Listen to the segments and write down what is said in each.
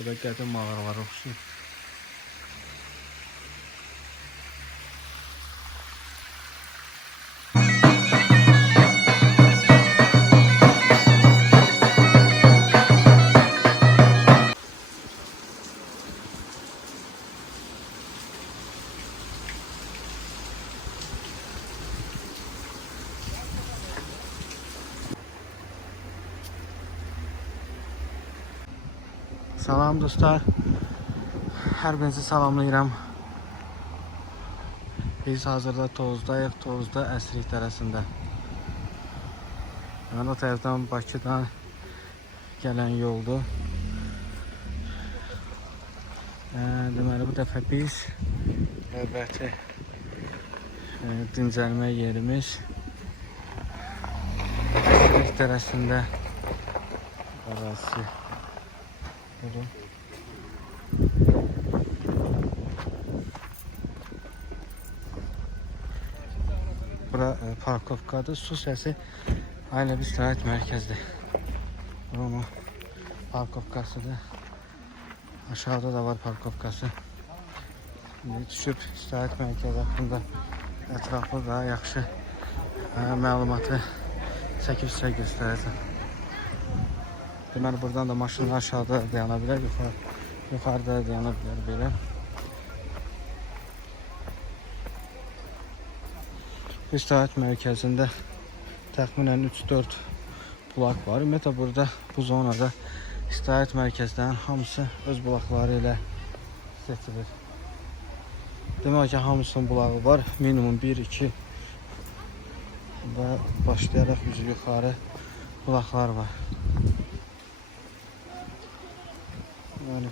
Burada qədim mağaralar oxşuyur. Salam dostlar. Hər birinizi salamlayıram. Biz hazırda Tozdayıq. Tozda Əsrik dərəsində. Yəni o tərəfdən Bakıdan gələn yoldur. Deməli bu dəfə biz növbəti dincəlmə yerimiz Əsrik dərəsində ərazisi. Bura parkovkadır. Su səsi ailə bir istirahət mərkəzdir. Roma parkovkasıdır. Aşağıda da var parkovkası. Şimdi düşüb istirahət mərkəzi haqqında ətraflı daha yaxşı məlumatı çəkib sizə göstərəcəm. Deməli buradan da maşınlar aşağıda dayana bilər, yuxarıda dayana bilər belə. İstirahət mərkəzində təxminən 3-4 bulaq var. Ümumiyyətlə burada bu zonada istirahət mərkəzlərinin hamısı öz bulaqları ilə seçilir. Demək ki, hamısının bulağı var. Minimum 1-2 və başlayaraq yuxarı bulaqlar var. Yani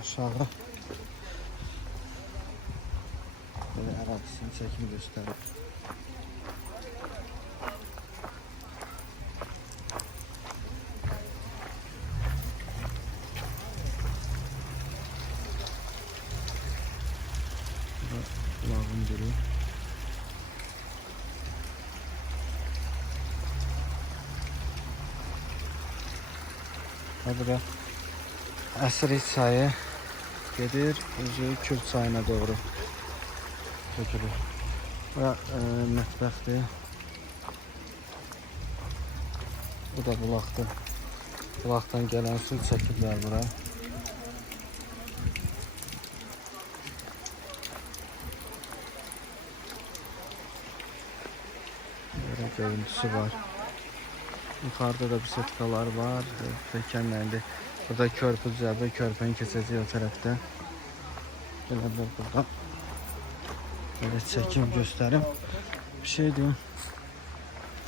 aşağı böyle arazisini çekimi gösterir. Kulağım duruyor. Burada Əsrik çayı gedir, özü Kürd çayına doğru tökülür. Bura mətbəxdir. Bu da bulaqdır. Bulaqdan gələn su çəkiblər bura. Böyle görüntüsü var. Yukarıda da bisetkalar var. Tekenlendi. Burada körpü düzeldi. Körpünün keçəcəyi o tərəfdə. Belə buradan. Böyle çəkim göstərim. Bir şey diyeyim.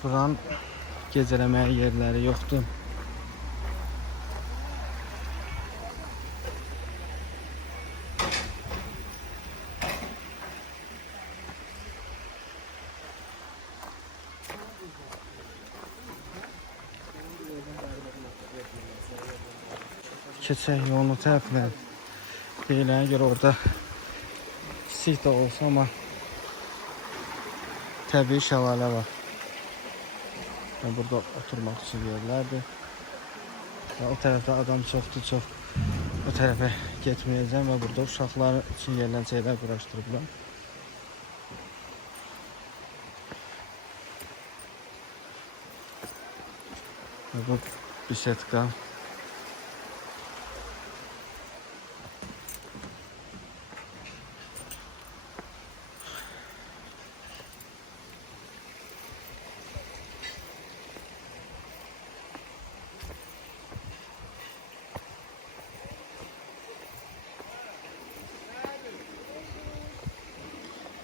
Buranın gecələməyə yerləri yoxdur. Keçək yolunu tərəflə deyilənə görə orada kiçik də olsa amma təbii şəlalə var. Yəni burada oturmaq üçün yerlərdir. O tərəfdə adam çoxdur, çox o tərəfə getməyəcəm və burada uşaqlar üçün yerləncəklər quraşdırıblar. Bu bisetka.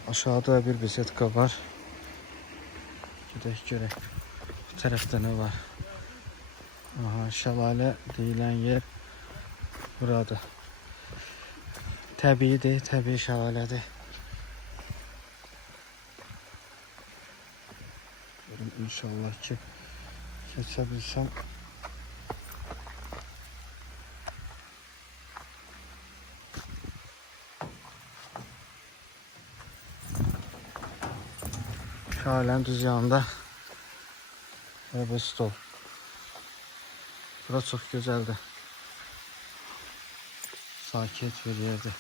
Aşağıda bir bisetka var. Gedək görək. Bu tərəfdə nə var? Aha, şəlalə deyilən yer burada. Təbiidir, təbii şəlalədir. Görün inşallah ki keçə bilsəm. Şəlalənin düz yanında bir stol. Bura çox gözəldir. sakit bir yerdir.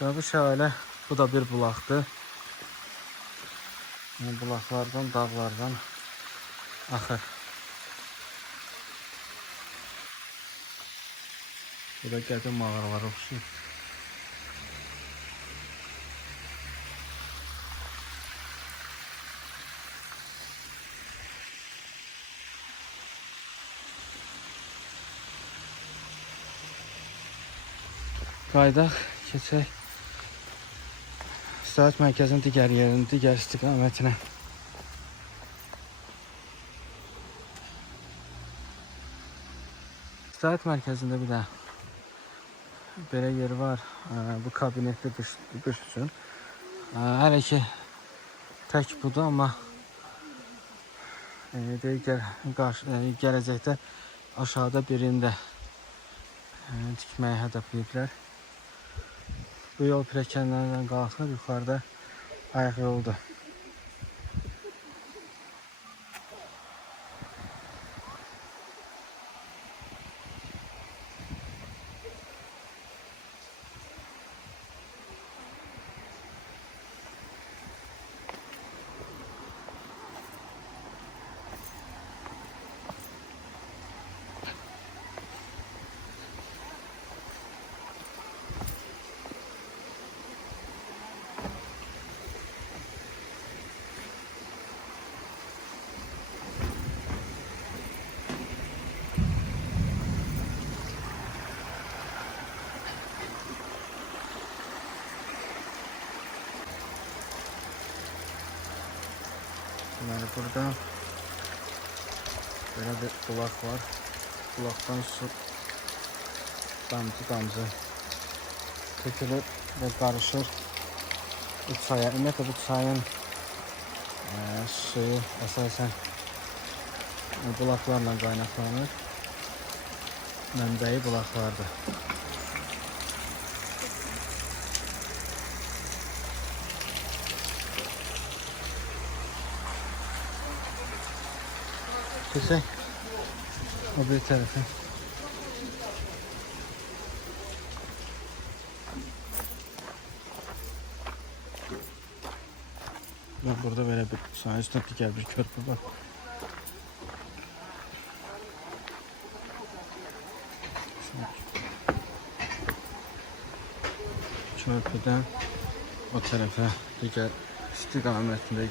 Və bu şəlalə, bu da bir bulaqdır. Yəni, bulaqlardan, dağlardan axır. Bu da qədim mağaralara oxşuyur. Qaydaq, keçək istirahət mərkəzinin digər yerinin, digər istiqamətinə. İstirahət mərkəzində bir də belə yer var. Bu kabinetli duş üçün. Hələ ki tək budur, amma gələcəkdə aşağıda birində tikməyi hədəfləyiblər. Bu yol pilləkənlərdən qalxır, yuxarıda ayaq yoldur. Yani burada böyle bir bulak var. Bulaktan su damcı tökülür ve karışır bu çaya. Ümumiyyətlə bu çayın suyu əsasən bulaklarla qaynaqlanır. Mənbəyi bulaklardır. Keçək o bir tərəfə. Burada belə bir sahə üstündə digər bir körpü var. Körpüdən o tərəfə digər istiqamətində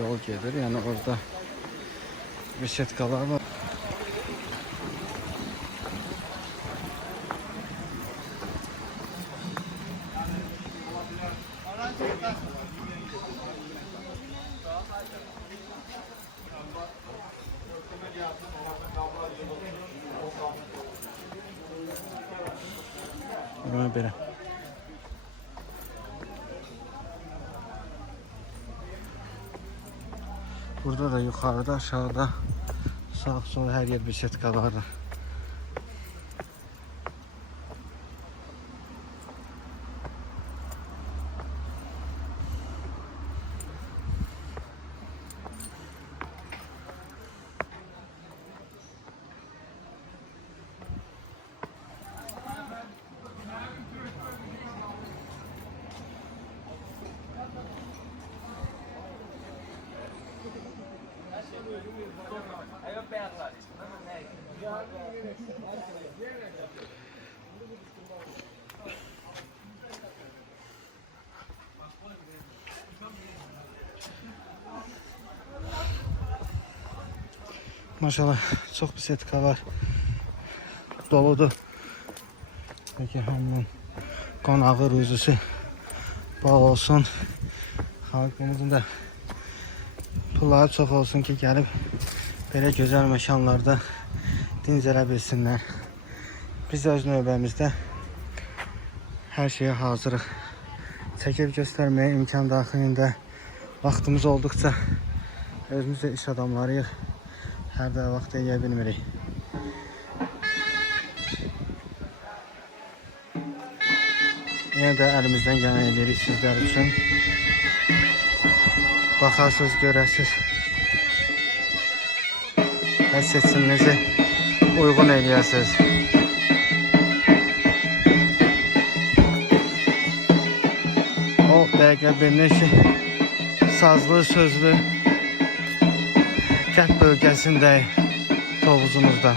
yol gedir. Yəni orada reşetkalar var. Böyle. Burada da yukarıda, aşağıda, sağ sol her yer bir setkalar var. Maşallah çok bir setka var. Doludur. Peki hamının qonağı, ruzusu bol olsun. Xalqımızın da pulları çox olsun ki, gəlib belə gözəl məkanlarda dincələ bilsinlər. Biz də öz növbəmizdə hər şeyə hazırıq. Çəkib göstərməyə imkan daxilində vaxtımız olduqca özümüz də iş adamlarıyıq. Hər də vaxt eləyə bilmirik. Yine de elimizden gelen edirik sizler için. Bakarsınız, görəsiniz ve seçiminizi uygun eləyəsiniz. dəqiqə bilinir ki, sazlı, sözlü Kərk bölgəsindəyik Tovuzumuzda.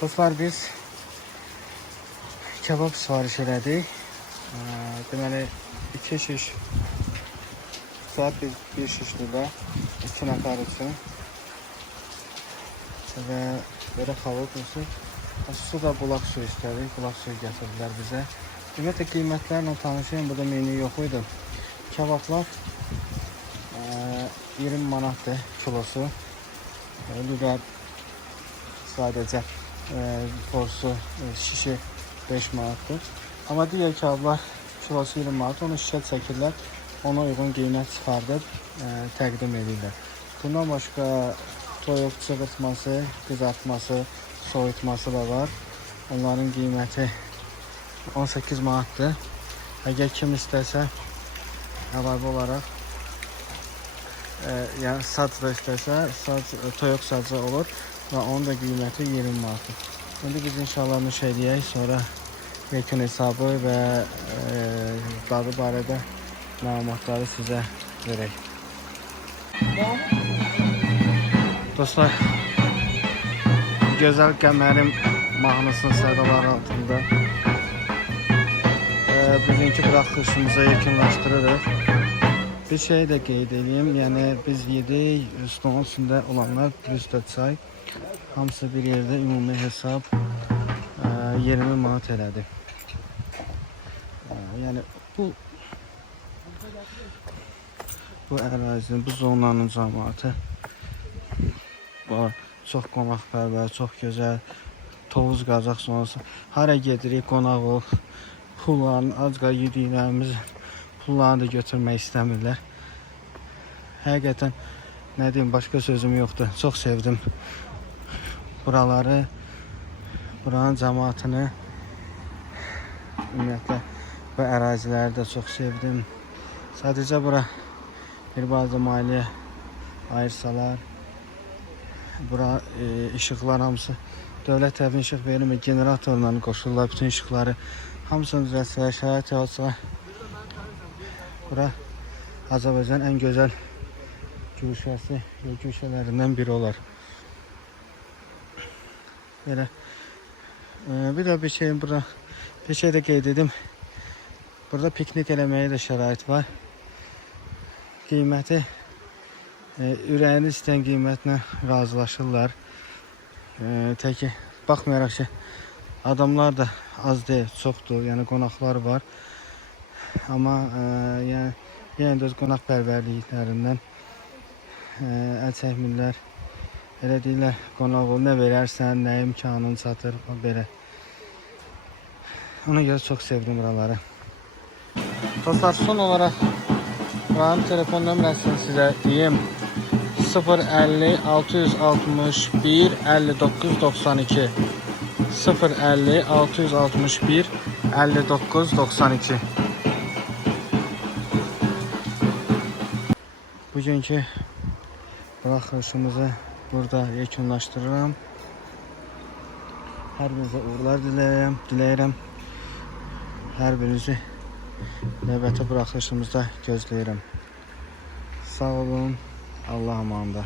Dostlar, biz kebab sipariş elədik. Deməli 2 şiş, saat bir şişlilə 2 nəfər üçün və belə xalot olsun. Su da bulaq suyu istədik, bulaq suyu gətirdilər bizə. Ümumiyyətlə qiymətlərlə tanışayım, burada menü yox idi. Kebablar 20 manatdır kilosu. Lüqər sadəcə porsu şişi 5 manatdır. Amma digər kebablar kilosu 20 manat, onu şişə çəkirlər, ona uyğun qiymət çıxardıb təqdim edirlər. Bundan başqa toyuq çığırtması, qızartması, soyutması da var. Onların qiyməti 18 manatdır. Əgər kim istəsə əlavə olaraq yəni sac da istəsə, toyuq sacı olur və onun da qiyməti 20 manatdır. İndi biz inşallah müşahidəyək, sonra yekun hesabı və dadı barədə məlumatları sizə verək. Dostlar, gözəl Qəmərim mahnısının sədaları altında bugünkü buraxılışımıza yekunlaşdırırıq. Bir şey də qeyd edeyim, yəni biz yedik, stolun üstündə olanlar plus da çay, hamısı bir yerdə ümumi hesab 20 manat elədi. Yəni bu ərazinin, bu zonanın cəmaatı çox qonaqpərvər, çox gözəl, Tovuz Qazax zonası. Hara gedirik qonaq ol, pullarını, azqa yediklərimiz pullarını da götürmək istəmirlər. Həqiqətən nə deyim, başqa sözüm yoxdur. Çox sevdim buraları, buranın cəmaatını, ümumiyyətlə bu əraziləri də çox sevdim. Sadəcə bura bir bazı maliyyə ayırsalar, bura işıqlar hamısı dövlət təbii işıq vermir, generatorla qoşurlar bütün işıqları, hamısını düzəltsələr, şərait yaratsalar. Bura Azərbaycanın ən gözəl güşəsi, güşələrindən biri olar. Belə bir də bir şey burada bir şey də qeyd edim. Burada piknik eləməyə də şərait var. Qiyməti ürəyini istəyən qiymətlə razılaşırlar. Təki baxmayaraq ki, adamlar da az deyil, çoxdur, yəni qonaqlar var. Amma yəni yenə də öz qonaqpərvərliklərindən əl çəkmirlər. Elə deyirlər, qonaq ol, nə verərsən, nə imkanın çatır, belə. Ona görə çox sevdim buraları. Dostlar, son olaraq buranın telefon nömrəsini sizə deyim. 050 661 59 92 050 661 59 92. Bu bugünkü buraxılışımızı burada yekunlaşdırıram. Hər birinizə uğurlar diləyirəm. Hər birinizi növbəti buraxılışımızda gözləyirəm. Sağ olun. Allah amanında.